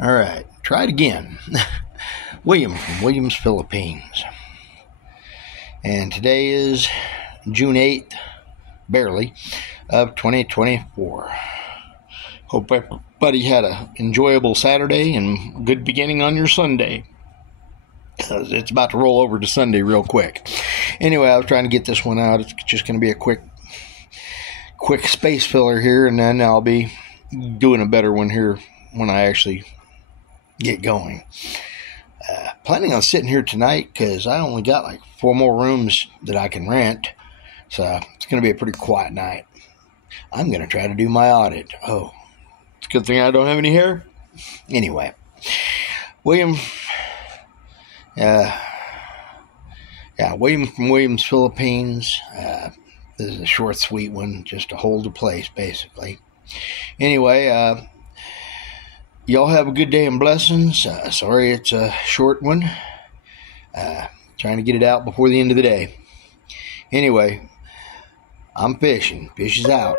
All right, try it again. William from Williams, Philippines. And today is June 8th, barely, of 2024. Hope everybody had an enjoyable Saturday and good beginning on your Sunday. It's about to roll over to Sunday real quick. Anyway, I was trying to get this one out. It's just going to be a quick space filler here, and then I'll be doing a better one here when I actually get going. Planning on sitting here tonight because I only got like 4 more rooms that I can rent, so it's going to be a pretty quiet night. I'm going to try to do my audit. Oh, it's a good thing I don't have any hair. Anyway, William from Williams, Philippines. This is a short, sweet one, just to hold the place, basically. Anyway, y'all have a good day and blessings. Sorry it's a short one. Trying to get it out before the end of the day. Anyway, I'm fishing. Fish is out.